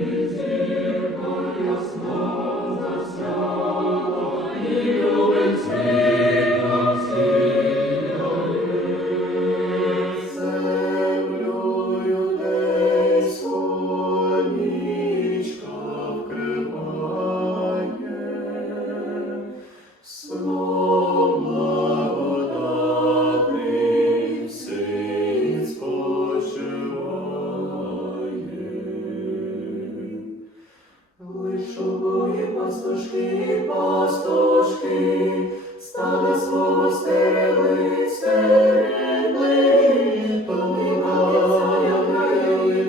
Землю Обоє пастушки, пастушки, стали свого стерегли, стерегли, помикали,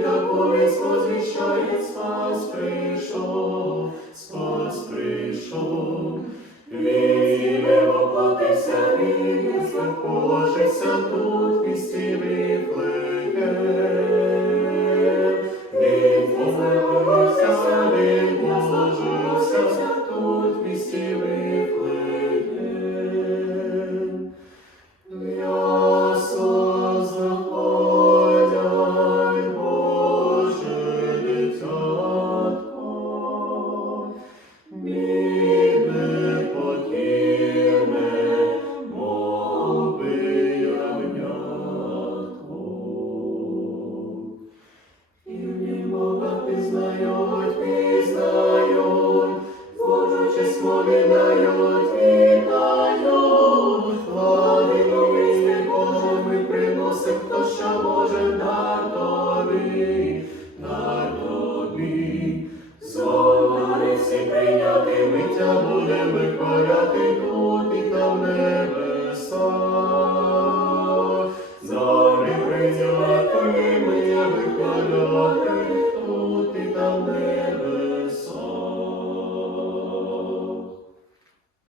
та повість возвіщає, спас прийшов, спас прийшов. Він воплотився, він положився тут, в пізнають, пізнають, Божу честь повідають, вітають, Хвалину візни ми приносим, хто може дар тобі, дар тобі. Солони всі прийняти, миття будемо хваляти тут і там небеса.